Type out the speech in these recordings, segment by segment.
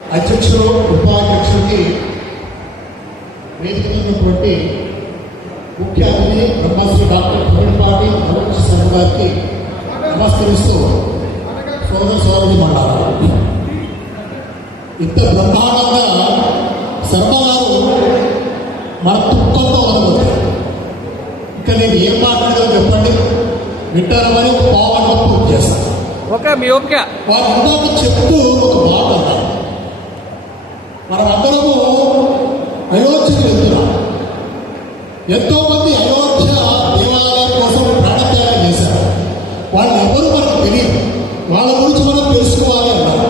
అధ్యక్షులు ఉపాధ్యక్షుడికి వేదికైనటువంటి ముఖ్య అతిథి బ్రహ్మశ్రీ డాక్టర్ ప్రవీణపాటి నవోచ శర్మ గారికి నమస్కరిస్తూ సోదరి మండలి ఇంత బ్రహ్మాండంగా శర్మ గారు మన తుప్పంతో అనుకుంటారు. ఇంకా నేను ఏం మాట్లాడదో చెప్పండి, వింటారమని ఒక పావుగంట పూర్తి చేస్తాను. వారు ఇందాక చెప్తూ ఒక మాట అన్నారు, మనం అందరము అయోధ్యకు వెళ్తున్నాం. ఎంతో మంది అయోధ్య దేవాలయం కోసం ప్రాణత్యాగం చేశారు. వాళ్ళు ఎవరు మనకు తెలియదు, వాళ్ళ గురించి మనం తెలుసుకోవాలి అన్నారు.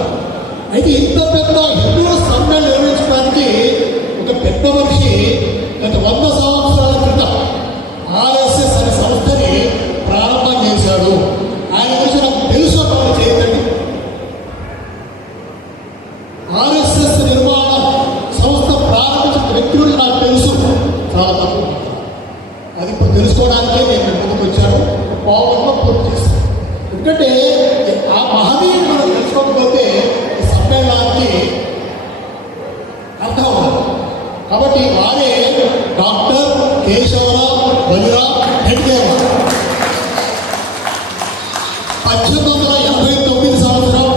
అయితే ఇంత పెద్ద హిందూ సమ్మెలు నిర్వహించడానికి ఒక పెద్ద మనిషి గత 100 సంవత్సరాల క్రితం ఆర్ఎస్ఎస్ అనే సంస్థని ప్రారంభం చేశాడు. ఆయన గురించి నాకు తెలుసు అప్పుడు చేయదండి. ఆర్ఎస్ఎస్ నిర్మాణ సంస్థ ప్రారంభించిన వ్యక్తి గురించి నాకు తెలుసు, చాలా తక్కువ. అది ఇప్పుడు తెలుసుకోవడానికే నేను ముందుకు వచ్చాను. పావుగంటలో పూర్తి చేస్తాను. ఎందుకంటే ఆ మహనీయుని మనం తెలుసుకోకపోతే ఈ సమ్మేళనానికి అర్థం అవ్వదు. కాబట్టి వారే డాక్టర్ కేశవరావు బలిరామ్ హెడ్గేవార్. 1889 సంవత్సరం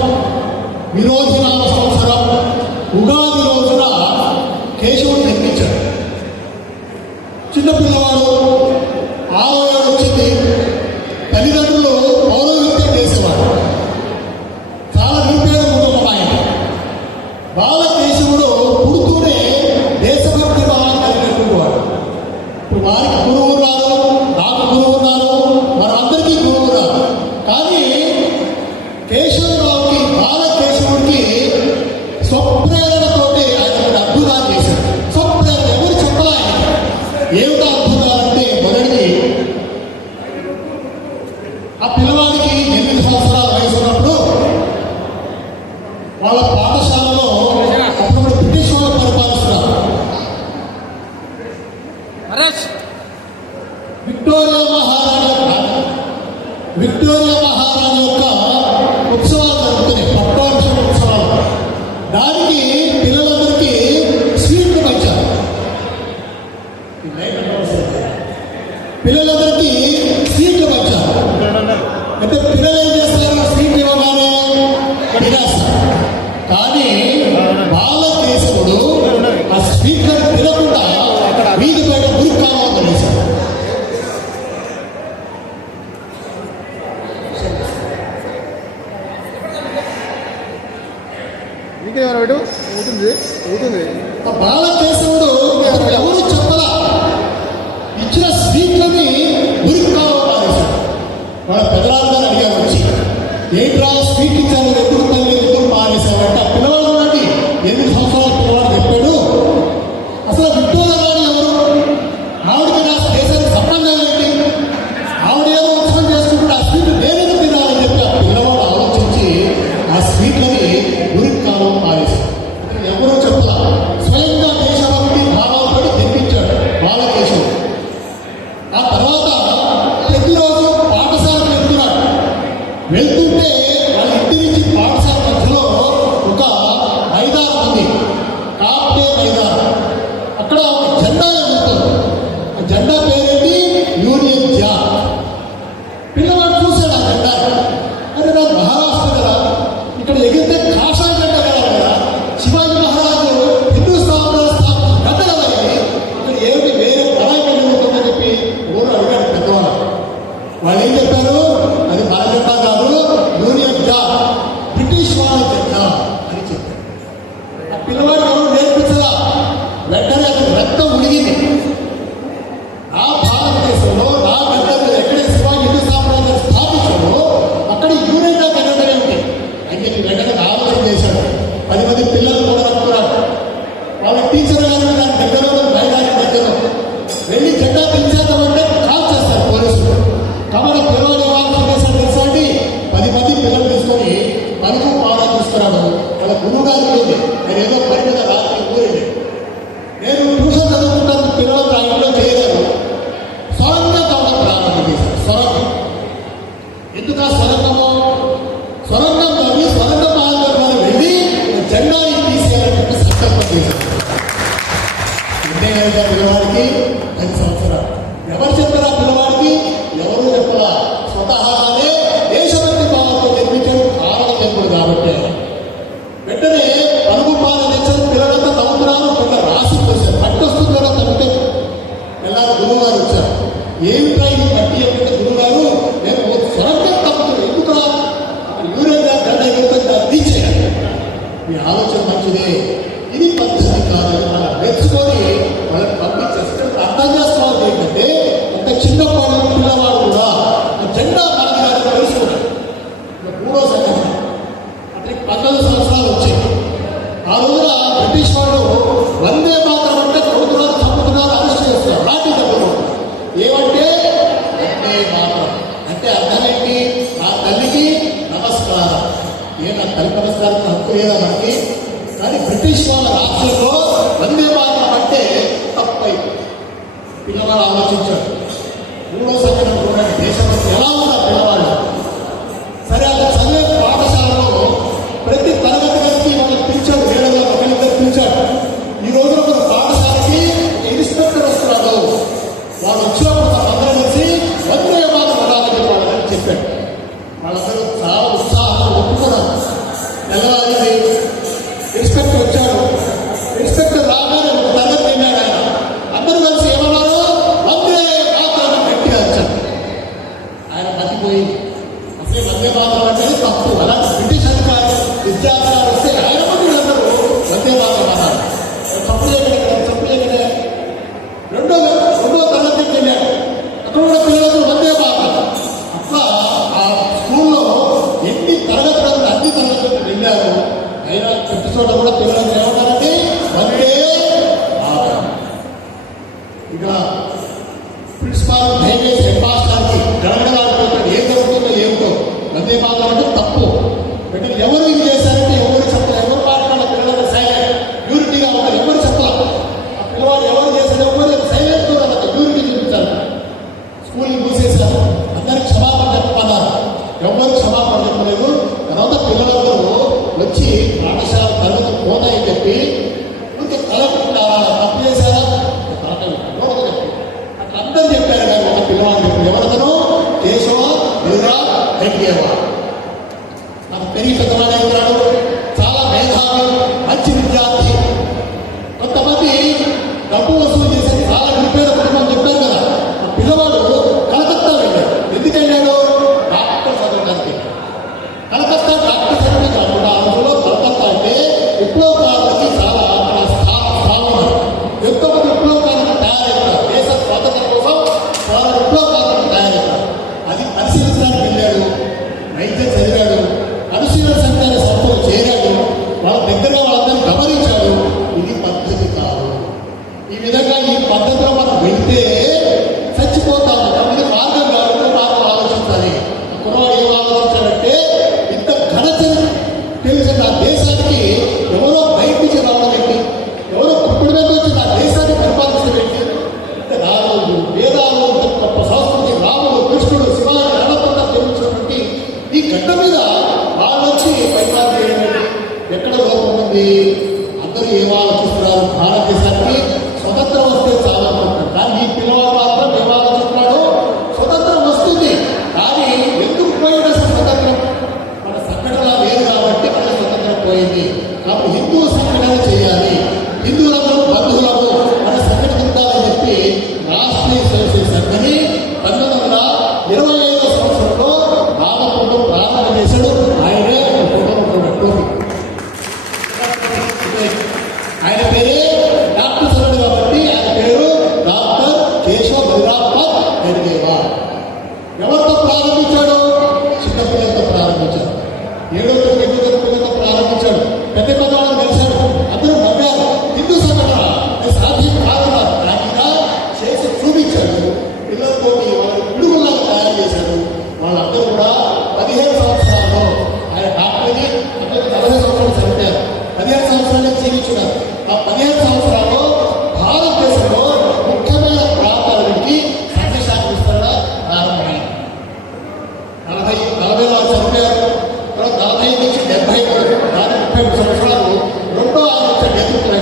విరోధినామ సంవత్సరం ఉగాది రోజున కేశవుడు జన్మించాడు. చిన్నపిల్లవాడు 6వ ఏడు వచ్చింది. తల్లిదండ్రులు పౌరోహిత్యం చేసేవాడు. చాలా నిరుపేద కుటుంబం ఆయన. బాలకేశవుడు పుడుతూనే దేశభక్తి భావం కలిగినటువంటి వాడు. ఇప్పుడు వారికి గురువు ఉన్నారు, నాకు గురువు ఉన్నారు, మనందరికీ గురువు ఉన్నారు. కానీ కేశవరావుకి బాలకేశవుడికి స్వప్రేరణతోటి ఆయన కొన్ని అద్భుతాలు చేశాడు. స్వప్రేరణ ఎవరు చెప్పాలి ఆయన ఏమిటో అద్భుతాలంటే, మొదటిది ఆ పిల్లవాడికి 8 సంవత్సరాల వయసు ఉన్నప్పుడు వాళ్ళ పాఠశాలలో అప్పుడు బ్రిటిష్ వాళ్ళు పరిపాలిస్తున్నారు. విక్టోరియా మహారాణి యొక్క ఉత్సవాలు జరుగుతున్నాయి, పట్టాభిషేక ఉత్సవాలు. దానికి పిల్లలందరికీ స్వీట్లు పంచారు. పిల్లలందరికీ స్వీట్లు పంచారు. అంటే పిల్లలు ఏం చేస్తారు, స్వీట్లు ఇవ్వగానే తినేస్తారు. కానీ బాలకేశవుడు ఆ స్వీట్లను తినకుండా వీధి బయట గురికి కావాలని తెలిసారు. బాలకేశవుడు ఎవరు చెప్పలా, ఇచ్చిన స్వీట్లని గురికి కావాలని వాళ్ళ పెద్దలాగా అడిగారు వచ్చి, ఏంట్రా స్వీట్ ఇచ్చాను, ఎదురు తల్లి ఎదురు మానేశారంటే ఆ పిల్లవాడు నాటి 8 సంవత్సరాల పిల్లవాడు చెప్పాడు, అసలు విక్టోరియా రాణి ఎవరు, ఆవిడకి నా దేశానికి సంబంధం ఏంటి, ఆవిడ ఏదో ఉత్సవం చేసుకుంటే ఆ స్వీట్ నేనేది తినాలని చెప్పి ఆ పిల్లవాడు ఆలోచించి ఆ స్వీట్లని గురికి కావాలని మానేశారు. ఎవరో చెప్పలా, స్వయంగా దేశభక్తి భావాలతో తెప్పించాడు బాలకేశవుడు. ఆ తర్వాత ప్రతిరోజు పాఠశాలకు వెళ్తున్నాడు. వెళ్తుంటే వాళ్ళ ఇంటి నుంచి పాఠశాల మధ్యలో ఒక మైదానం ఉంది, కాప్టే మైదానం. అక్కడ ఒక జెండా ఎగురుతుంది. ఆ జెండా పేరేంటి, యూనియన్ జాక్. పిల్లవాడు చూశాడు ఆ జెండా. అదే నాకు మహారాష్ట్ర కదా, ఇక్కడ ఎగిరితే కాషాయ జెండా కదా, శివాజీ మహారాజు హిందూస్థానంలో గత కదా, ఇక్కడ ఏమిటి వేరే పరాయి ఎగురుతుందని చెప్పి ఊరు అడిగాడు పెద్దవాళ్ళు. వాళ్ళు ఏం చెప్పారు, అది మన జెండా కాదు, యూనియన్ జాక్, బ్రిటిష్ వాళ్ళ జెండా అని చెప్పారు. ఆ పిల్లవాడు ఎవరు నేర్పించలా. వెంటనే అతని రక్తం ఉడిగింది. ఆ భారతదేశంలో నా గడ్డలు ఎక్కడైతే శివాజీ హిందూ సామ్రాజ్యాన్ని స్థాపించాడో అక్కడ యూనియన్ జాక్ ఎక్కడ ఉంది అని చెప్పి వెంటనే ఆలోచన చేశాడు. 10 మంది పిల్లలు కూడా రక్కున్నారు. వాళ్ళ టీచర్ గారు దాని దగ్గర మైదానం దగ్గర వెళ్ళి జెండా పిలిచేద్దామంటే కాల్ చేస్తారు పోలీసులు. కాబట్టి పిల్లలు ఇవ్వాల్సిన చేశారు తెలుసా అండి, 10 మంది పిల్లలు తీసుకొని పలుకు పాడా తీసుకురాడు. వాళ్ళ గురువు గారికి ఉంది, నేను ఏదో పని మీద రాత్రి ఊరింది. నేను ట్యూషన్ చదువుకుంటాను, పిల్లలు నా ఇంట్లో చేయలేదు. సొరంగం తవ్వడం ప్రారంభం చేశారు. సొరంగం ఎందుకు ఆ సొరంగము, సొరంగం తవ్వి సొరంగం వెళ్ళి జెండాని తీసి సంకల్పం చేశారు. వెంకయ్య గారి పిల్లవాడికి 10 సంవత్సరాలు. ఎవరు చెప్పారా పిల్లవాడికి? ఎవరు చెప్పరా? స్వతహానే దేశభక్తి భావంతో నిర్మించాడు కారణజన్ముడు కాబట్టి. వెంటనే పలుగు పాలు తెచ్చారు. పిల్లలంతా నవ్వుతున్నారు. పిల్ల రాసి పోసారు. మట్టి వస్తుంది కదా తగ్గితే పిల్లలు గురువు గారు వచ్చారు. ఏమిటా ఇది మట్టి అంటే గురువు గారు నేను స్వరంగా తప్పుతుంది ఎందుకురా యూరియన్ గడ్డ ఎగురుతుంది తీసేయాలి. మీ ఆలోచన మంచిదే, ఇది పద్ధతి కాదు. మనం మెచ్చుకొని వాళ్ళని పంపించేస్తే అర్థం చేసుకోవాలి. ఏంటంటే ఒక చిన్న పిల్లవాడు కూడా జెండా మనకి తెలుసుకున్నాడు. మూడో సంఘటన అతనికి 19 సంవత్సరాలు వచ్చాయి. ఆ రోజున బ్రిటిష్ వాళ్ళు వందే మాత్రం అంటే కొడుతున్నారు, చంపుతున్నారు, అరెస్ట్ చేస్తున్నారు, లాఠీ దెబ్బలు. ఏమంటే వందే మాత్రం అంటే అర్థం ఏంటి? నా తల్లికి నమస్కారం. నా తల్లి నమస్కారం హక్కు లేదా మనకి? కానీ బ్రిటిష్ వాళ్ళ రాష్ట్రంలో వందే మాత్రం అంటే తప్పై పిల్లవాడు ఆలోచించాడు. మూడో సంఘటన కూడా దేశభక్తి ఎలా ఉన్నా పిల్లవాళ్ళు సరే అలా చదివే పాఠశాలలో ప్రతి తరగతి గదికి మనం పిలిచాడు. వేళలో ఒకరిద్దరు పిలిచాడు. ఈ రోజున మన పాఠశాలకి ఇన్స్పెక్టర్ వస్తున్నాడు. వాళ్ళు వచ్చినప్పుడు అందరూ కలిసి వందే మాత్రం ఉండాలని వాళ్ళని చెప్పాడు. వాళ్ళందరూ చాలా ఉత్సాహంగా ఒప్పుకున్నారు. తెల్లవారి ఇన్స్పెక్టర్ వచ్చాడు. ఇన్స్పెక్టర్ రాగానే ఒక తరగతి వెళ్ళాడు. ఆయన అందరూ కలిసి ఏమన్నారు? వందే మాత్రం గట్టిగా వచ్చాడు. ఆయన మతిపోయింది. అసలు వందే మాత్రం అంటే తప్పు. అలాంటి బ్రిటిష్ అధికారులు విద్యార్థులు వస్తే ఆయన మందులందరూ వందే మాత్రం అన్నారు. తప్పు చేయగలిగే రెండో తరగతికి వెళ్ళాడు. అక్కడ కూడా పిల్లలకు వందే మాత్రం. అట్లా ఆ స్కూల్లో ఎన్ని తరగతులు అన్ని తరగతులకు వెళ్ళారు. అయినా ప్రతి చోట కూడా పిల్లలకు ఏమన్నారంటే వందే మాత్రం. ఇక ప్రిన్సిపాల్ దయచేసి హెడ్ మాస్టర్కి గడగడాడుతుంటాడు. ఏం జరుగుతుందో ఏమిటో వందే మాత్రం అంటే తప్పు. అంటే ఎవరు ఇది చేశారంటే ఎవరు చెప్పలేదు. ఎవరు మాట్లాడాలి పిల్లలకు సైలెంట్ ప్యూరిటీగా ఉంటారు. ఎవరు చెప్పాలి ఆ పిల్లవాడు ఎవరు చేశారు? ఎవరు సైలెంట్ వాళ్ళకి ప్యూరిటీ చూపించారు. స్కూల్ని మూసేశారు. అందరికి క్షమాపణ చెప్పమన్నారు. ఎవరు క్షమాపణ చెప్పలేదు. తర్వాత పిల్లలందరూ వచ్చి పాఠశాల తరగతి పోతాయని చెప్పి తప్పు చేశారా అట్లా అందరూ చెప్పారు. కానీ ఒక పిల్లవాడు చెప్పారు. ఎవరిదనో కేశవ బిర్రా రెడ్డివా నాకు పెరిగి పెద్దవాడే ఉన్నాడు. చాలా మేధావి, మంచి విద్యార్థి. కొంతమంది డబ్బు వసూలు చేసేది చాలా నిరుపేద కుటుంబం చెప్పారు కదా. ఆ పిల్లవాడు కలకత్తా వెళ్ళాడు. ఎందుకు వెళ్ళాడు? డాక్టర్ చదవడానికి. కలకత్తా డాక్టర్ చదివే కాకుండా ఆ రోజులో కలకత్తా అంటే విప్లవకారులకి చాలా అక్కడ స్థానం. ఎంతో మంది విప్లవకారులకు తయారవుతారు. దేశ స్వాతంత్రం కోసం చాలా విప్లవకారులకు తయారవుతారు. అది పరిశీలించడానికి వెళ్ళాడు. వైద్యం చదివాడు. అనుశీలన సంఘాల సంస్థలు చేరాడు. వాళ్ళ దగ్గరగా వాళ్ళందరినీ గమనించాడు. ఇది పద్ధతి కాదు. ఈ విధంగా ఈ పద్ధతిలో మనం వెళ్తే చచ్చిపోతాము. ఇది మార్గం కాదు. మార్గం ఆలోచించాలి. కుర్రవాడు ఏం ఆలోచించాడంటే ఇంత ఘనచరి తెలిసిన నా దేశానికి ఎవరో బయట నుంచి రావడం ఏంటి? ఎవరో కుప్పుడు మీద వచ్చి నా దేశాన్ని పరిపాలించడం ఏంటి? అంటే రాముడు వేదాలు గొప్ప సంస్కృతి రాముడు కృష్ణుడు శివాజీ అనంతంగా తెలుసుకున్నటువంటి ఈ గడ్డ మీద వాళ్ళు వచ్చి పరిపాలన చేయడం ఎక్కడ లోపం ఉంది? అందరూ ఏం ఆలోచిస్తున్నారు? భారతదేశానికి స్వతంత్రం వస్తే చాలా అనుకుంటారు. కానీ ఈ పిల్లవాడు మాత్రం ఏం ఆలోచిస్తున్నాడు? స్వతంత్రం వస్తుంది. కానీ ఎందుకు పోయిన స్వతంత్రం? మన సంఘటన లేదు కాబట్టి మన స్వతంత్రం పోయింది. కాబట్టి హిందూ సంఘటన చేయాలి. హిందువులకు బంధువులకు మన సంఘటించాలని చెప్పి రాష్ట్రీయ స్వయం సంఘని 1925 సంవత్సరంలో రామకుండు ప్రారంభ చేశాడు. ఆయనే ఆయన పేరే డాక్టర్ సరుడు కాబట్టి ఆయన పేరు డాక్టర్ కేశవ బిర్రా రెడ్డివా. ఎవరితో ప్రారంభించాడు? చిన్నపిల్లలతో ప్రారంభించాడు. 7వ తరగతి 8వ తరగతి పిల్లలతో ప్రారంభించాడు. పెద్ద వాళ్ళని కలిశాడు. అందరూ నవ్వారు. హిందూ సంఘటన సాధ్యం కాదన్నారు. ఆయన చేసి చూపించాడు. పిల్లలతో వాళ్ళు పిడుగులాగా తయారు చేశాడు. వాళ్ళందరూ కూడా 15 సంవత్సరాల్లో ఆయన డాక్టర్ని 40 సంవత్సరాలు చనిపోయారు. 15 సంవత్సరాలు జీవించున్నారు. ఆ 15 సంవత్సరాల్లో భారతదేశంలో ముఖ్యమైన ప్రాంతాలకి సత్యశాస్త్ర విస్తరణ ప్రారంభమైంది. 40 వాళ్ళు చనిపోయారు. 45 నుంచి 70 దాని 30 సంవత్సరాలు రెండో ఆయన వచ్చాడు.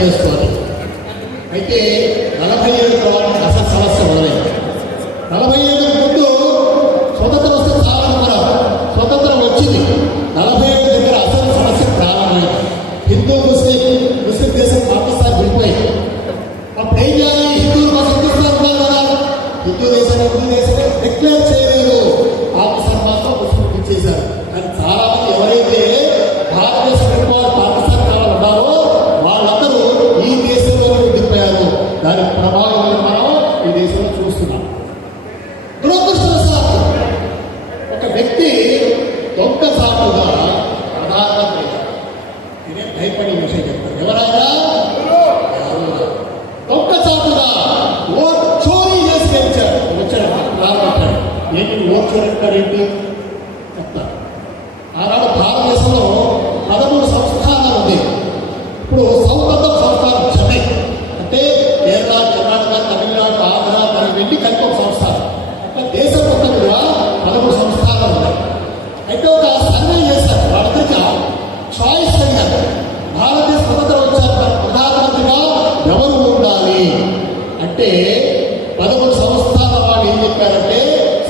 చేసుకొని. అయితే 47 తర్వాత అసలు సమస్య మొదలైంది. 47 ముందు స్వతంత్రం వస్తే చాలనుకున్నారు, స్వతంత్రం వచ్చింది. 47 దగ్గర అసలు సమస్య ప్రారంభమైంది. హిందూ ముస్లిం దేశం పాకిస్తాన్ విడిపోయింది. అప్పుడు ఏం చేయాలి? హిందువులు కోసం హిందుస్థాన్ ఉన్నారు కదా, హిందూ దేశం డిక్లేర్ చేయలేదు. పాకిస్తాన్ మాత్రం ముస్లిం ఇచ్చేశారు. కానీ చాలా మంది ఎవరైతే భారతదేశం విడిపోవాలి పాకిస్తాన్ కావాలి ఉన్నారో వాళ్ళందరూ ఈ దేశంలో ఉండిపోయారు. దాని ప్రభావం మనం ఈ దేశంలో చూస్తున్నాం. దురదృష్టవశాత్తు ఒక వ్యక్తి దొంగసాటుగా ప్రధానమంత్రి ఇదే భయపడే విషయం చెప్తారు. ఎవరైనా దొంగసాటుగా ఓట్ చోరీ చేసి వచ్చాడు ప్రారంభించాడు. ఏంటి ఓట్ చోరీ అంటారేంటి చెప్తారు. ఆనాడు భారతదేశంలో 13 సంస్థానాలు ఉంది. ఇప్పుడు సౌత్ సంస్థానం చెన్నై అంటే కేరళ, కర్ణాటక, తమిళనాడు, ఆంధ్ర మరియు వెళ్ళి కలిపి ఒక సంస్థానం. అంటే దేశం మొత్తం కూడా 13 సంస్థానాలు ఉన్నాయి. అయితే ఒక సర్వే చేశారు. వాళ్ళందరికీ చాయిస్ అడిగారు. భారతదేశ స్వతంత్రం వచ్చారు ప్రధానమంత్రిగా ఎవరు ఉండాలి అంటే 11 సంస్థానాల వాళ్ళు ఏం చెప్పారంటే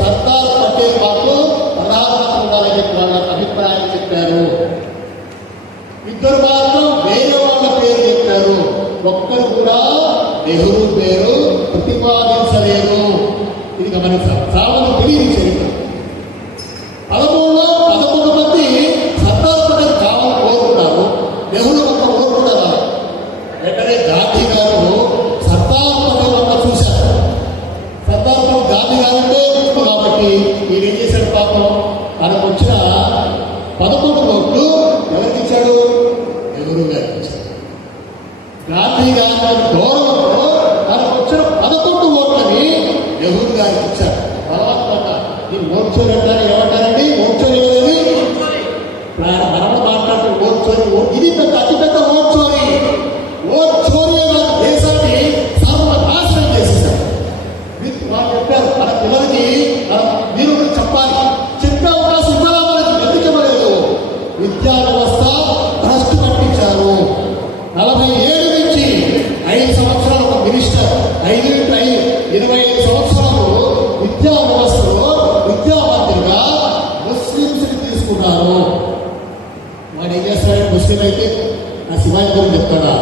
సర్దార్ పటేల్ మాకు ప్రధానమంత్రి ఉండాలని చెప్పి వాళ్ళ అభిప్రాయం చెప్పారు. ఇద్దరు మాత్రం వేరే వాళ్ళ పేరు చెప్పారు. ఒక్కరు కూడా నెహ్రూ పేరు ప్రతిపాదించలేదు. ఇది గమనించాలి. చాలా మంది తెలియదు చరిత్ర. 11 మంది సర్దార్ పటేల్ కావాలని కోరుకున్నారు. నెహ్రూ ఒక్క కోరుకున్నారు. వెంటనే గాంధీ గారు సర్దార్ పటేల్ ఒక్క చూశారు. సర్దార్ పటేల్ గాంధీ గారు అంటే కాబట్టి ఈయన ఏం చేశాడు? పాపం తనకు వచ్చిన 11 ఓట్లు ఎవరికి ఇచ్చాడు? నెహ్రూ గారికి ఇచ్చాడు. గాంధీ గారి గౌరవంలో తనకు వచ్చిన 11 ఓట్లని నెహ్రూ గారికి ఇచ్చాడు. బలవంతంగా ఈ ఓట్ చోరీ అంటారు. ఏమంటారండి? ఓట్ చోరీ అనేది మనం మాట్లాడుతూ ఓట్ చోరీ. ఇది అతిపెద్ద ఓట్ చోరీ. ఓట్ చోరీ దేశాన్ని సర్వనాశనం చేసేసారు. వాళ్ళు చెప్పారు మన పిల్లలకి మీరు చెప్పాలి, చెప్పే అవకాశం ఇవ్వాలా? మనకి ఎందుకు ఇవ్వలేదు? విద్యా వ్యవస్థ భ్రష్టు పట్టించారు. 47 నుంచి 5 సంవత్సరాలు ఒక మినిస్టర్, 25 సంవత్సరాలు విద్యా వ్యవస్థలో విద్యామంత్రిగా ముస్లింస్ తీసుకున్నారు. వాడు ఏం చేస్తాడు? ముస్లిం అయితే ఆ శివాజీ గురించి చెప్తాడా,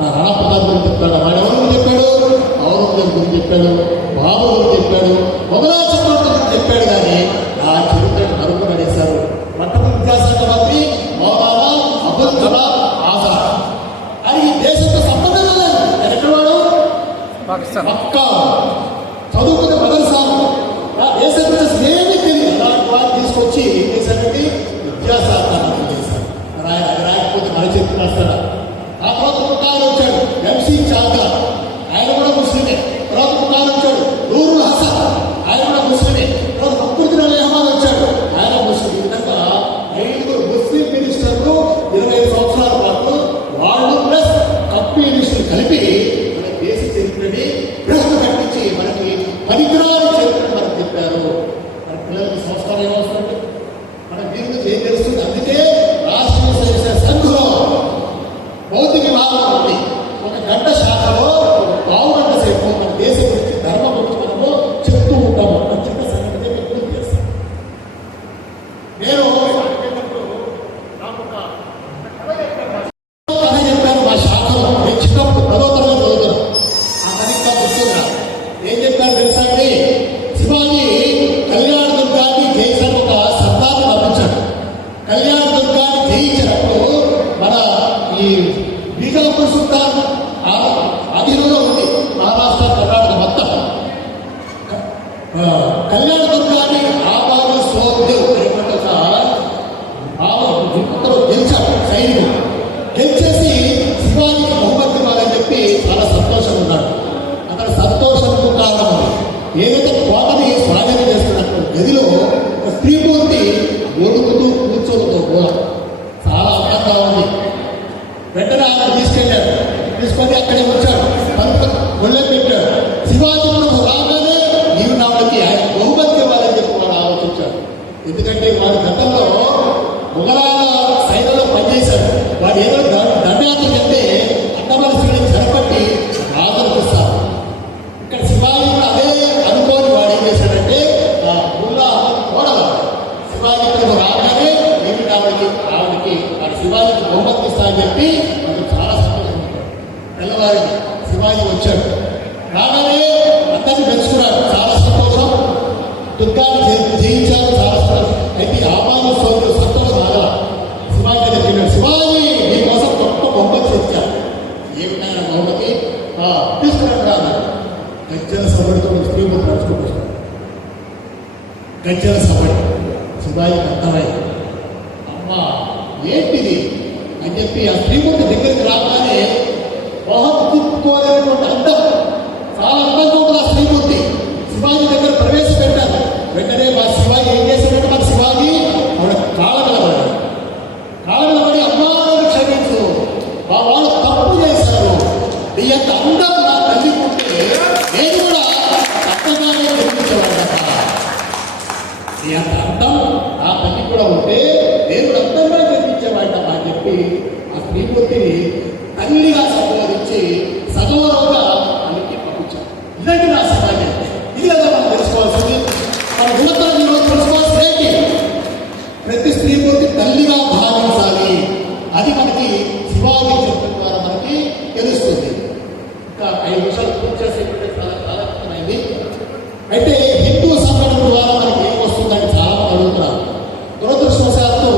ఆ రాణా ప్రతాప్ గురించి చెప్తాడా? వాడు ఎవరి గురించి చెప్పాడు? ఔరంగజేబ్ గురించి చెప్పాడు, బాబు గురించి చెప్పాడు, మొఘలాయ చక్రవర్తి గురించి చెప్పాడు. కానీ ఆ చరిత్రను మరుపు పడేశారు. మొట్టమొదటి విద్యాశాఖ మంత్రి మౌలానా అబుల్ కలాం ఆజాద్. అది ఈ దేశంతో సంబంధం లేదు. ఎక్కడవాడు? పాకిస్తాన్. పక్కా చదువుకున్న మదర్సాలు ఆ దేశం గురించి ఏమీ తెలియదు. అలాంటి వారు తీసుకొచ్చి ఏం చేశారంటే విద్యాశాఖాన్ని చేశారు. రాయకపోతే మన చెప్పి రాస్తారా? ఆ తర్వాత ఒక కాలం వచ్చాడు MC చాగా, ఆయన కూడా ముస్లిమే. తర్వాత ఒక కాలం వచ్చాడు నూరుల్ హసన్, ఆయన కూడా ముస్లిమే. తర్వాత ఫక్రుద్దీన్ రెహమాన్ వచ్చాడు, ఆయన ముస్లిం. ఈ విధంగా 5 ముస్లిం మినిస్టర్లు 25 సంవత్సరాల పాటు వాళ్ళు ప్లస్ కమ్యూనిస్టులు కలిపి మన దేశ చరిత్రని భ్రష్టు కట్టించి మనకి పనికిరాని చరిత్రను మనకు చెప్పారు. మన పిల్లలకి సంస్కారం ఏమవుతుంది? మన దీని గురించి ఏం తెలుస్తుంది? అందుకే రాష్ట్రీయ స్వయం సంఘంలో భౌతిక విభాగం ఉంది. ఒక గంట శాఖలో 1/4 గంట సేపు మన దేశం గురించి ధర్మ గురించి మనము చెప్తూ ఉంటాము. మన చిన్న సంగతి ఎప్పుడు చేస్తాం. నేను కథ చెప్పాను మా శాఖలో. నేను చిన్నప్పుడు 10వ తరగతి చదువుతున్నాను. ఆ కథ ఇంకా గుర్తుందా? ఏం చెప్పాను తెలుసా అండి? శివాజీ కళ్యాణ దుర్గాన్ని జయించాడు. ఒక సర్దార్ని పంపించాడు. కళ్యాణ దుర్గాన్ని జయించినప్పుడు మన ఈ బీజాపూర్ సుల్తాన్ అధీనంలో ఉంది మహారాష్ట్ర, కర్ణాటక మొత్తం. కళ్యాణ దుర్గాన్ని ఆబాదు సోదేవ్ అనేటువంటి ఒక గెలిచాడు సైనికుడు. గెలిచేసి శివాజీకి బహుమతి ఇవ్వాలని చెప్పి చాలా సంతోషంగా ఉన్నాడు. అతని సంతోషంకు కారణం ఏదైతే కోటని స్వాధీనం చేసుకున్నటువంటి గదిలో ఒక స్త్రీమూర్తి ఒడుకుతూ కూర్చోలతో చాలా అందంగా ఉంది. వెంటనే ఆయన తీసుకెళ్ళాడు. తీసుకొని అక్కడే వచ్చాడు. ఒళ్ళే పెట్టాడు. శివాజీ రాగానే నీవు నాళ్ళకి ఆయన బహుమతి ఇవ్వాలని చెప్పి వాడు ఆలోచించాడు. ఎందుకంటే వాడు గతంలో మొఘలాల సైన్యంలో పనిచేశాడు. వాడు ఏదో దండయాత్ర వెళ్తే అన్నమల స్త్రీ నడుచుకుంటూ గజ్జల సభడి శివాజీ అర్థమై అమ్మా ఏంటిది అని చెప్పి ఆ శ్రీమూర్తి దగ్గరికి రాగానే మోహత్తుకోలేనటువంటి అందం, చాలా అందంగా ఉంటుంది ఆ శ్రీమూర్తి. శివాజీ దగ్గర ప్రవేశపెట్టారు. వెంటనే మా శివాజీ ఏం చేశాడంటే మన శివాజీ ఆవిడ కాళ్ళ నిలబడ్డాడు. కాళ్ళ నిలబడి అమ్మా క్షమించు, మా వాళ్ళు తప్పు చేశారు, నీ యొక్క అందం నా తల్లి ఉంటే నేను కూడా అందంగానే నిర్మించేవాడట. నీ యొక్క అందం నా తల్లి కూడా ఉంటే నేను కూడా అందంగా నిర్మించేవాడట అని చెప్పి ఆ శ్రీమూర్తిని తల్లిగా సంబోధించి సగౌరవంగా అన్నింటినీ పంపించారు. ఇదండి నా సమాజం. ఇది కదా మనం తెలుసుకోవాల్సింది. మన యువతలో ఈరోజు తెలుసుకోవాల్సింది ఏంటి? ప్రతి స్త్రీమూర్తి తల్లిగా భావించాలి. అది మనకి శివాజీ చరిత్ర ద్వారా మనకి తెలుస్తుంది. ఇంకా 5 నిమిషాలు పూర్తి చేసేటువంటి చాలా కాలమైంది. అయితే హిందూ సంఘటన ద్వారా మనకి ఏం వస్తుందని చాలా మంది అడుగుతున్నారు. దురదృష్టవశాత్తు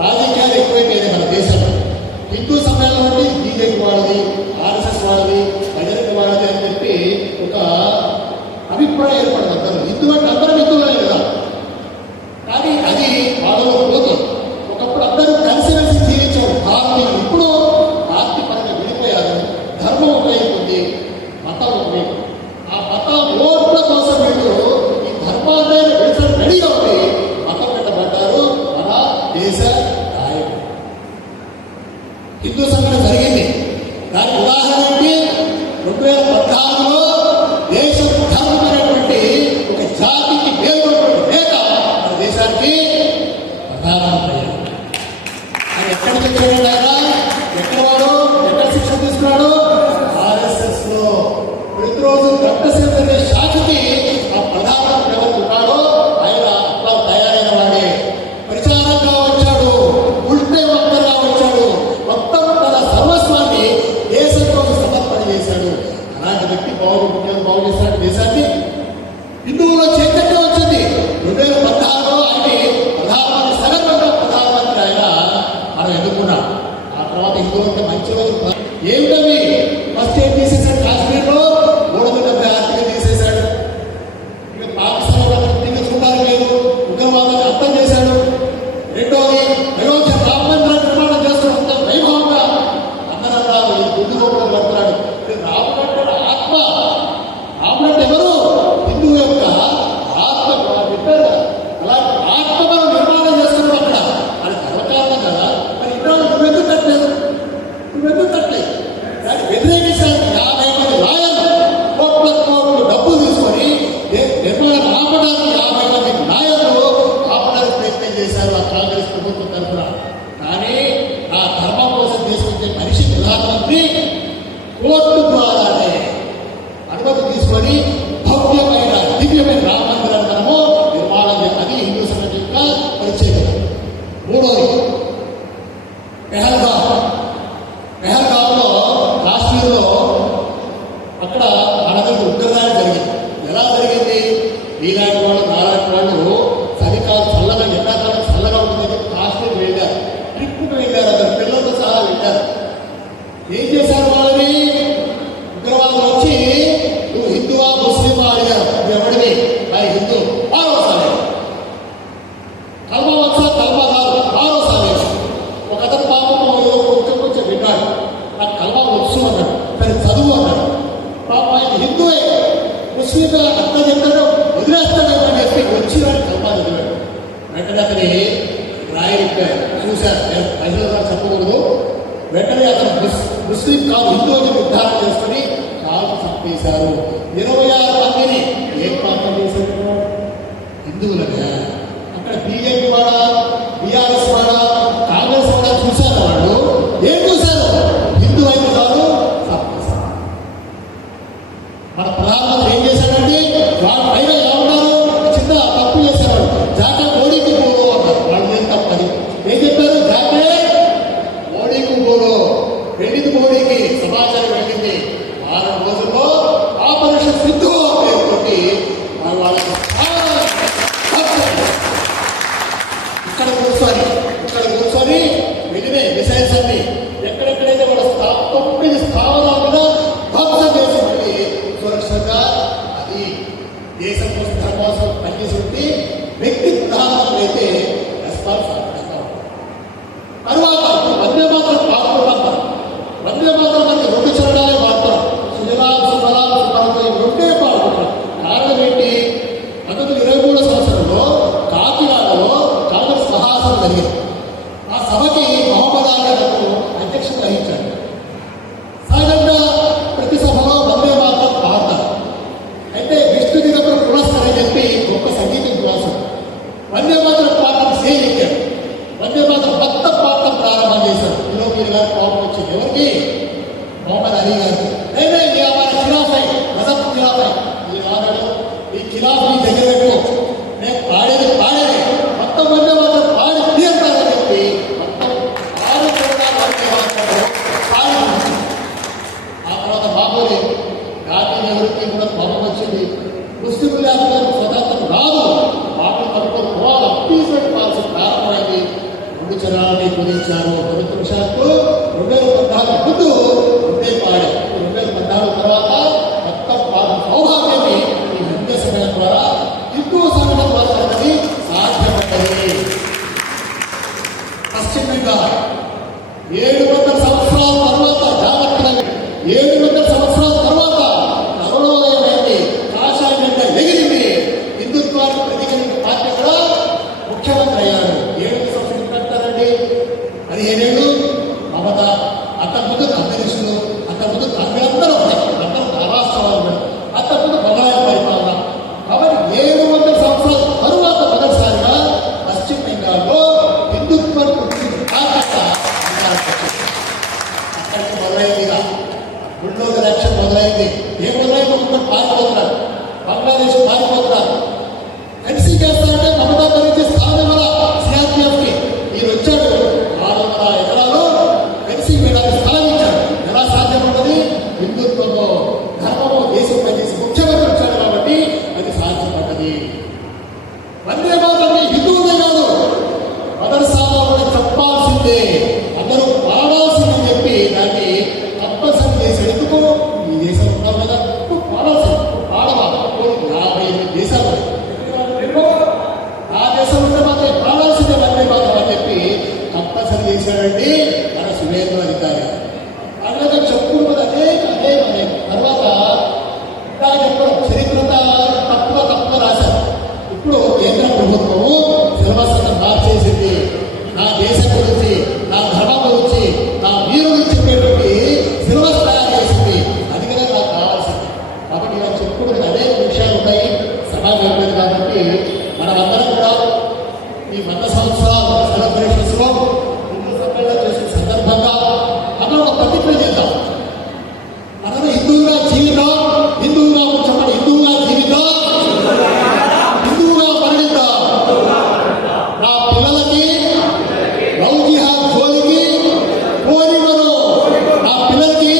రాజకీయాలు ఎక్కువైపోయినాయి మన దేశంలో. హిందూ సమ్మేళనం అంటే బీజేపీ వాళ్ళది, ఆర్ఎస్ఎస్ వాళ్ళది, బజరంగ వాళ్ళది అని చెప్పి ఒక అభిప్రాయం ఏర్పడింది. అందరూ హిందూ అంటే అందరం హిందువులే కదా. కానీ అది వాళ్ళలో పోతుంది. ఒకప్పుడు అందరూ కలిసిమెలిసి జీవించారు భారతీయులు. ఇప్పుడు పార్టీ పరంగా విడిపోయారు. ధర్మం ఉపయోగించింది, మతం ఉపయోగించింది. ఆ మత ఓట్ల కోసం వీళ్ళు ఈ ధర్మాన్ని విడిచడం రెడీగా ఉండి మతం పెట్టబడ్డారు మన దేశ నాయకులు. హిందూ సంఘటన జరిగింది. దానికి ఉదాహరణ ఏంటి? 2014లో దేశం ధర్మమైనటువంటి ఒక జాతికి మేలుకొన్నటువంటి నేత మన దేశానికి ప్రధానమంత్రి అయ్యారు. ఆయన ఎక్కడి నుంచి వచ్చాడు? ఆయన ఎక్కడ వాడు? ఎక్కడ శిక్షణ తీసుకున్నాడు? ఆర్ఎస్ఎస్ లో. ప్రతిరోజు గంటసేపు జరిగే శాఖకి ఆ ప్రధానమంత్రి ఎవరు ఉన్నాడో ఆయన అట్లా తయారైన వాడే. ప్రచారంగా వచ్చాడు, ఉల్టే ఒక్కరుగా వచ్చాడు, మొత్తం తన సర్వస్వాన్ని దేశం కోసం సమర్పణ చేశాడు. అలాంటి వ్యక్తి బాగు చేశాడు దేశాన్ని. హిందువులో చైతన్యం వచ్చింది. 2016లో ఆయన ప్రధానమంత్రి, సగర్వంగా ప్రధానమంత్రి ఆయన మనం ఎన్నుకున్నాం. ఆ తర్వాత హిందువులకి మంచి రోజు ఏమిటవి? ఫస్ట్ ఏం తీసేశాడు? కాశ్మీర్లో 376 తీసేశాడు. ఇక పాకిస్తాన్ చూడడానికి లేదు, ఉగ్రవాదాన్ని అర్థం చేశాడు. రెండోది అయోధ్య రామ మందిరం నిర్మాణం చేస్తున్న వైభవంగా అందరూ ఈ గుడ్డు రూపంలో కడుతున్నాడు. రాముడు అంటే ఆత్మ. రాముడు అంటే ఎవరు? హిందువు యొక్క ఆత్మ బిడ్డ. అలాంటి ఆత్మ మనం నిర్మాణం చేస్తున్నాం అక్కడ. అది గర్వకారణం కదా. మరి ఇక్కడ నువ్వెందుకు కట్టలేదు? దాన్ని వ్యతిరేకించడానికి 50 మంది లాయర్లు కోట్లు డబ్బులు తీసుకొని నిర్మాణం ఆపడానికి 50 మంది లాయర్లు ఆపడానికి ప్రయత్నం చేశారు ఆ కాంగ్రెస్ ప్రభుత్వం తరఫున. కానీ ఆ ధర్మం కోసం తీసుకొచ్చే మనిషి ప్రధానమంత్రి కోర్టు ద్వారానే అనుమతి తీసుకొని భవ్యమైన దివ్యమైన రామ మందిరాన్ని మనము నిర్మాణం చేయాలి. అది హిందూ సంఘటన యొక్క ప్రత్యేకత. మూడోది పెహల్గాంలో కాశ్మీర్లో అక్కడ మనకు ఉగ్రదాడి జరిగింది. ఎలా జరిగింది? మీలాంటి వాళ్ళు, నాలాంటి వాళ్ళు చలికాలం చల్లగా, ఎండాకాలం చల్లగా ఉంటుంది కాశ్మీర్ వెళ్ళారు. ట్రిప్కి వెళ్ళారు. అక్కడ పిల్లలతో సహా వెళ్ళారు. ఏం చేశారు? వాళ్ళని ఉగ్రవాదులు వచ్చి నువ్వు హిందువా ముస్లిమా అడిగారు. నువ్వు ఎవడివి? అది హిందూ. ఆరోసారి కల్మా వచ్చా, కల్మా కాదు, ఆరోసారి. ఒక అతను పాపం కొంచెం విన్నాడు. నాకు కల్మా వచ్చు అన్నాడు. సరే చదువు అన్నాడు. పాపం ఆయన హిందువే, ముస్లింగా అర్థం చెప్పాడు, వదిలేస్తాడేమో అని చెప్పి వచ్చి వాడు కల్మా చదివాడు. వెంటనే అతని రాయిపోయారు. చూశారు, ప్రజలు చెప్పకూడదు. వెంటనే అతను ముస్లిం కాదు హిందూ అని నిర్ధారణ చేసుకుని కాలు చంపేశారు. 26 మందిని ఏ ప్రాంతం చేశారు? హిందువులుగా. అక్కడ బీజేపీ వాడా, బీఆర్ఎస్ వాడా, కాంగ్రెస్ వాడా చూశారు. వాళ్ళు ఏం చూశారు? హిందూ అయితే కాదు చంపేశారు. మన ప్రధానమంత్రి ఏం చేశాడంటే వాళ్ళ పైన ఎలా ఉన్నారు? చిన్న తప్పు చేశారు. జాతే మోడీకి పోరు అన్నారు. వాళ్ళు ఏం తప్పది. ఏం చెప్పారు? జాతే మోడీకి పోరు. వెళ్ళింది మోడీకి సమాచారం వెళ్ళింది. 6 రోజుల్లో ఆపరేషన్ సింధు పేరుతోటి వాళ్ళకి मोहम्मद अली गाరు नहीं ये हमारा खिलाफ है मजहब खिलाफ है ये वादడు ఈ ఖిలాఫ్ ని దగ్గర పెట్టు నేను పాడేది మొత్తం మంది మాత్రం పాడి తీరుతారని చెప్పి మొత్తం ఆరు పాడి ఆ తర్వాత బాబోలే గాంధీ నెహ్రూకి కూడా కోపం వచ్చింది ముస్లిం లేకపోతే స్వతంత్రం రాదు వాళ్ళు పట్టుకొని పోవాలి అప్పీస్మెంట్ పాలసీ ప్రారంభమైంది 2 చరణాలని కుదించారు దురదృష్టవశాత్తు 2014 ముందు ఉండే పాడే 2014 తర్వాత మొత్తం సౌభాగ్యాన్ని ఈ హిందూ సమ్మేళనం ద్వారా హిందూ సమ్మేళనం మాత్రమే సాధ్యపడ్డది. పశ్చిమ బెంగాల్ 700 సంవత్సరాల తర్వాత జాగ్రత్తగా 700 సంవత్సరాల తర్వాత అరుణోదయం అయింది. కాషాయ జెండా ఎగిరింది. హిందుత్వాన్ని ప్రతిఘటించిన పార్టీ కూడా ముఖ్యమంత్రి అయ్యారు. 7 సంవత్సరాలు పెట్టారండి. 15 ఏళ్ళు మమత, అంతకుముందు కమ్యూనిస్టులు, అంతకుముందు అందరూ రాష్ట్రాలు, అంతకుముందు మొదలైన పరిపాలన. కాబట్టి 700 సంవత్సరాల తరువాత మొదటిసారిగా పశ్చిమ బెంగాల్లో హిందుత్వం అక్కడికి మొదలైంది. గుండోది రక్షణ మొదలైంది. ఏ మొదలైంది ఒకటి పారిపోతున్నారు, బంగ్లాదేశ్ పారిపోతున్నారు. ఎన్సీ చేస్తారంటే మమతా గురించి స్థానం వల్ల సిఆర్పిఎఫ్ కి మీరు వచ్చాడు 400 ఎకరాలు ఎన్సీ వీళ్ళకి స్థలం ఇచ్చాడు. ఎలా సాధ్యపడ్డది? హిందుత్వము ధర్మము దేశం పనిచేసి ముఖ్యమంత్రి వచ్చాడు కాబట్టి అది సాధ్యపడ్డది. వందే మాతరం హిందువులే కాదు మొదటి స్థానంలో చెప్పాల్సిందే, అందరూ పాడాల్సిందని చెప్పి దాన్ని తప్పనిసరి చేసేందుకు ఈ దేశం ఉన్నాం కదా పాడాల్సింది. పాడవాలి 58 దేశాలు ఆ దేశం ఉంటే మాత్రం పాడాల్సిందే వందే మాతరం అని చెప్పి తప్పనిసరి చేశాడండి మన సురేంద్ర అధికారి. అలాగే చెప్పుకున్నది అదే తర్వాత ఇంకా చెప్పడం చరిత్ర తప్పుగా రాశారు. ఇప్పుడు కేంద్ర ప్రభుత్వము సిలబస్ అంతా మార్చేసింది. నా దేశం గురించి, నా ధర్మం గురించి, నా వీరు గురించి చెప్పేటువంటి సిలబస్ తయారు చేసింది. అది కదా నాకు కావాల్సింది. కాబట్టి ఇలా చెప్పుకున్నది అనేక విషయాలు ఉన్నాయి. సమాజం అయిపోయింది కాబట్టి మనమందరం కూడా ఈ 100 సంవత్సరాల సెలబ్రేషన్స్ లో హిందూ సమ్మేళనం చేసిన సందర్భంగా మనం ఒక ప్రతిజ్ఞ చేద్దాం. మనం హిందువుగా జీవితం, హిందువుగా చెప్పండి, హిందువుగా జీవితం, హిందువుగా మరణిద్దాం. నా పిల్లలకి లవ్ జిహాద్ జోలికి పోనివ్వను. నా పిల్లలకి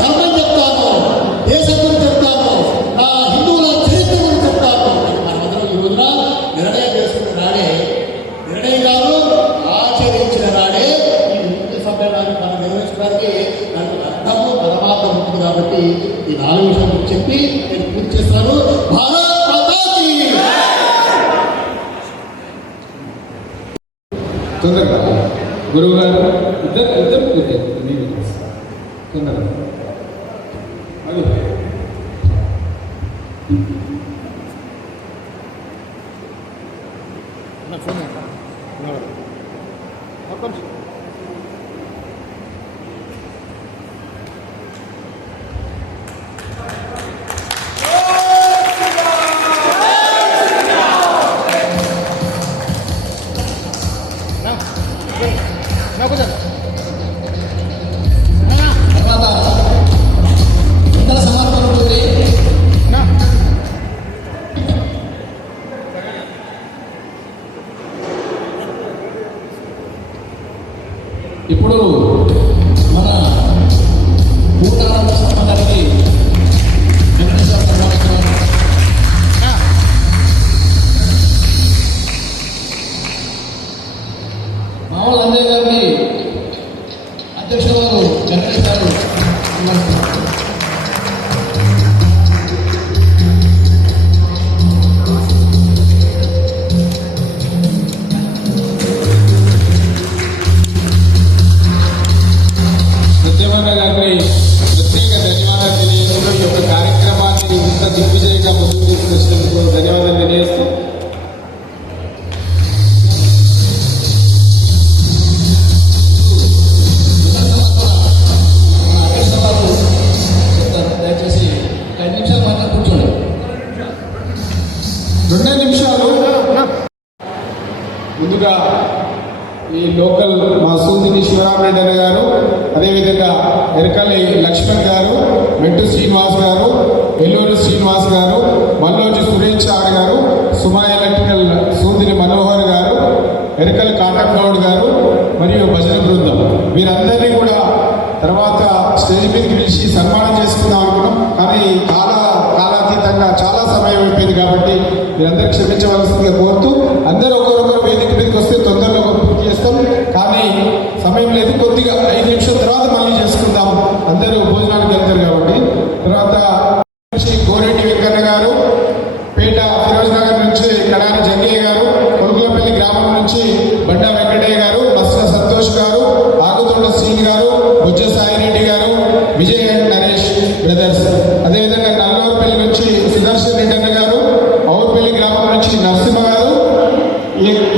ధర్మం చెప్తాను, దేశం గురించి చెప్తాను, నా హిందువుల చరిత్ర గురించి చెప్తాను అని మనమందరం ఈ రోజున నిర్ణయం చేసుకున్న నాడే, నిర్ణయం కాదు ఆచరించిన నాడే ఈ హిందూ సమ్మేళనాన్ని మనం నిర్వహించడానికి నాకు అర్థము పరమార్థం ఉంటుంది. కాబట్టి ఈ 4 విషయాలు చెప్పి నేను పూర్తి చేస్తాను. భారత్ మాతా కీ తొందరగా గురువు గారు ఇద్దరు పూర్తి తొందరగా అది ఇప్పుడు మన భూటాన్ సంబంధానికి మామూలు అంజయ్ గారిని అధ్యక్షులు వెంకటేష్ గారు ప్రత్యేక ధన్యవాదాలు తెలియజేస్తూ ఈ యొక్క కార్యక్రమాన్ని ఇంత దిగ్విజయంగా ముందుకు తీసుకొచ్చినందుకు ధన్యవాదాలు తెలియజేస్తూ దయచేసి 5 నిమిషాలు మాత్రం కూర్చోండి. 2 నిమిషాలు ముందుగా ఈ లోకల్ మా సూదిని శివరామరెడ్డి గారు, అదేవిధంగా ఎరకల్లి లక్ష్మణ్ గారు, మెట్టు శ్రీనివాస్ గారు, ఎల్లూరు శ్రీనివాస్ గారు, మల్లోజు సురేష్ చాడ్ గారు, సుమా ఎలక్ట్రికల్ సూదిని మనోహర్ గారు, ఎరకల్ కాటన్ గౌడ్ గారు మరియు భజన బృందం వీరందరినీ కూడా తర్వాత స్టేజ్ మీదకి పిలిచి సన్మానం చేసుకుందాం అనుకున్నాం. కానీ కాలాతీతంగా చాలా సమయం అయిపోయింది కాబట్టి మీరందరూ క్షమించవలసిందిగా కోరుతూ అందరూ ఒకరొకరు వేదిక మీదకి వస్తే తొందరగా పూర్తి చేస్తాం. కానీ సమయం లేదు, కొద్దిగా 5 నిమిషాల తర్వాత మళ్ళీ చేసుకుందాం. అందరూ భోజనానికి వెళ్తారు కాబట్టి. తర్వాత గోరెడ్డి వెంకన్న గారు, పేట ఫిరోజ్ నగర్ నుంచి కడారి జంగయ్య గారు, కొడుకులపల్లి గ్రామం నుంచి బండా వెంకటయ్య గారు, మస్న సంతోష్ గారు, ఆగుతోట శ్రీని గారు, బుజ్జ సాయిరెడ్డి గారు, విజయ్ అండ్ నరేష్ బ్రదర్స్. అదేవిధంగా నల్లూరుపల్లి నుంచి సుదర్శన్ రెడ్డి అన్న గారు, ఔర్పల్లి గ్రామం నుంచి నరసింహ గారు.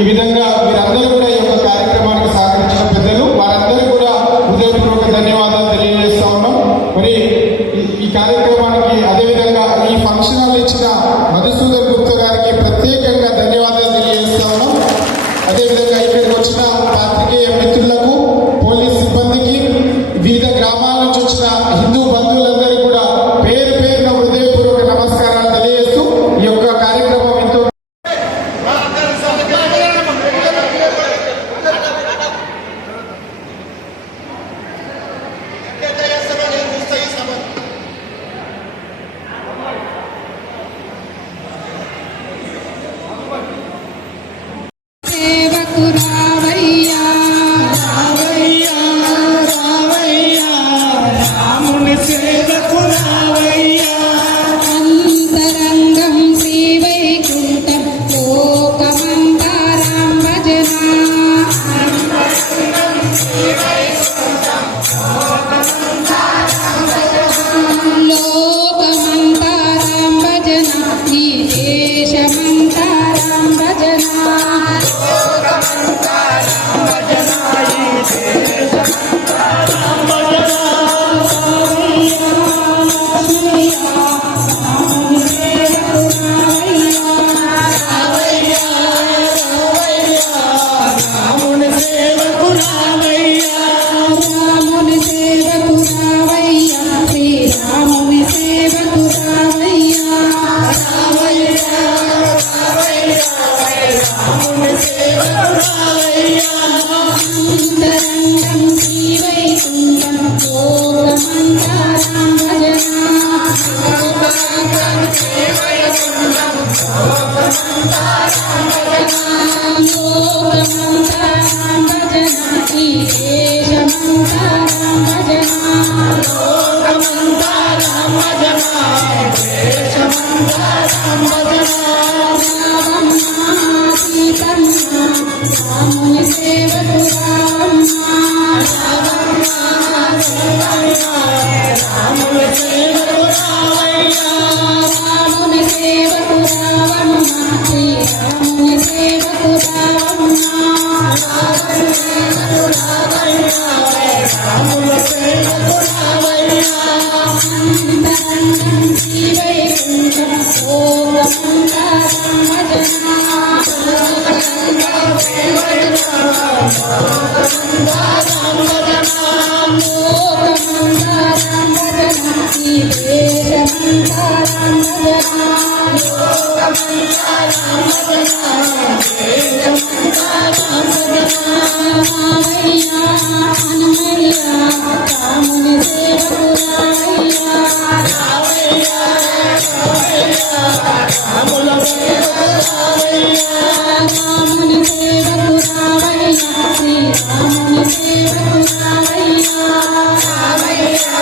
ఈ విధంగా వీరందరూ కూడా ఈ యొక్క కార్యక్రమానికి సహకరించిన పెద్దలు, వారందరూ కూడా హృదయపూర్వక ధన్యవాదాలు తెలియజేస్తా ఉన్నాం. మరి ఈ కార్యక్రమానికి అదేవిధంగా ఈ ఫంక్షన్ హాల్ ఇచ్చిన మధుసూదన్ గుప్తా గారికి ప్రత్యేకంగా ధన్యవాదాలు తెలియజేస్తా ఉన్నాం. అదేవిధంగా ఇక్కడికి వచ్చిన పాత్రికేయ మిత్రులకు, పోలీస్ సిబ్బందికి, వివిధ గ్రామాల నుంచి వచ్చిన హిందూ బంధువులందరూ కూడా పేరు పేరున హృదయపూర్వక నమస్కారాలు తెలియజేస్తూ ఈ యొక్క కార్యక్రమం ఎంతో సేవకు రావయ్యా రావయ్యా రావయ్యా రాముని సేవకు రావయ్యా అంతరంగం శ్రీ వైకుంఠం లోకమంతా రామ భజన లోకమంతా రామ భజన ఈ దేశమంతా రామ భజన రాముని సేవకు రావయ్యా శ్రీరాముని సేవకు రావయ్యా అంతరంగం శ్రీ వైకుంఠం లోకమంతా రామ భజన లోకమంతా రామ భజన ఈ దేశమంతా రామ భజన రాముని సేవకు రాముని సేవకు రావమ్మ శ్రీరాముని సేవకు అంతరంగం శ్రీ వైకుంఠం లోకమంతా రామ భజన లోకమంతా రామ భజన ఈ దేశమంతా రామ రామయ్యా హనుమయ్యా రాముని సేవకు రావయ్యా రాముని సేవకు రావయ్యా శ్రీరాముని సేవకు రావయ్యా రావయ్యా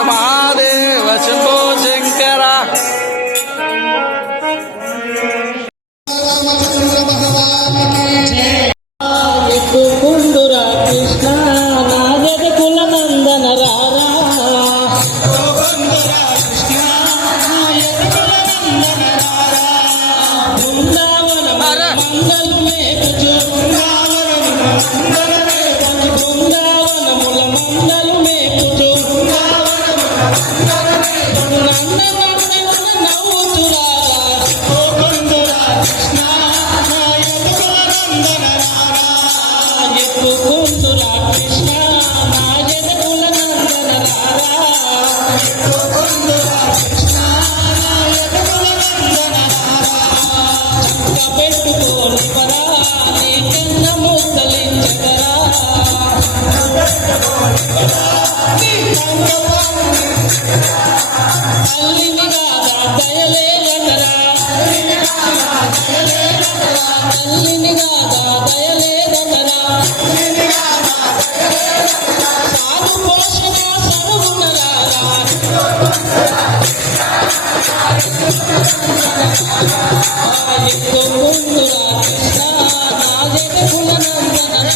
మహాదేవ శంభో శంకర రామచంద్ర భగవానికి ఎక్కుకుండురా కృష్ణ నా జగకుల నందన రారా బృందావన మంగళ మేపుచు బృందావనముల మంగళ మేపుచు నన్న నవ్వుచురారా ఎక్కుకుండురా కృష్ణ నా జగకుల నందన పెట్టుకోని పరా నీ చిన్న ముద్దలించకరా తల్లిని రాదా దయలేదరా తల్లిని రాదా దయలేదరా సాధు పోషణ సరుగుణరారా ఎక్కుకుండురా కృష్ణ నా జగకుల నందన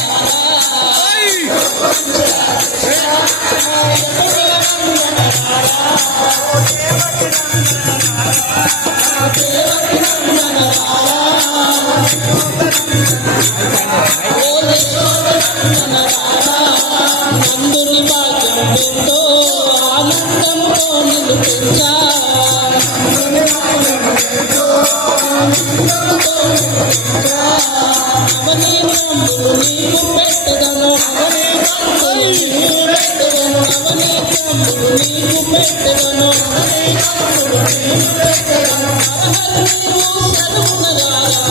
నందుని భాగ్యం ఎంతో ఆనందంతో నిలుపుచా అవనీతంబులు నీకు పెట్టదను అవనీతంబులు నీకు పెట్టదను హరహర నీవు సర్వునరారా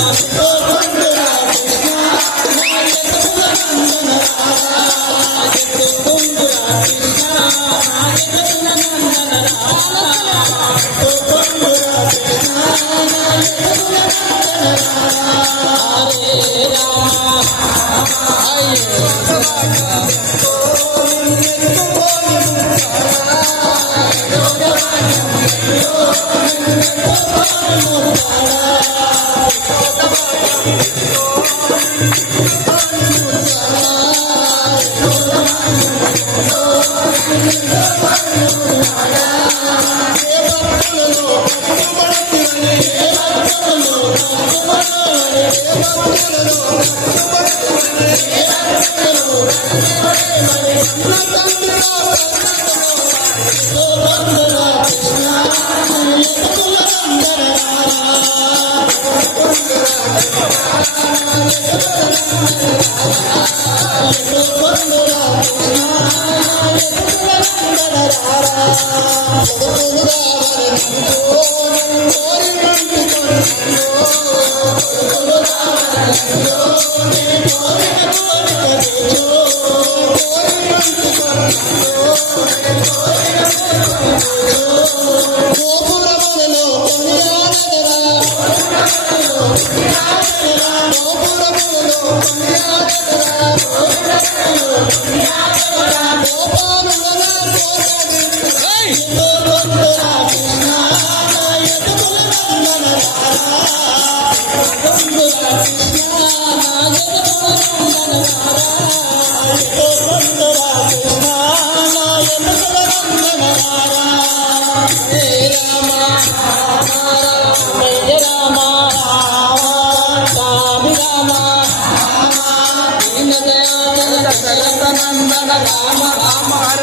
రామ రామ హర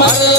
హర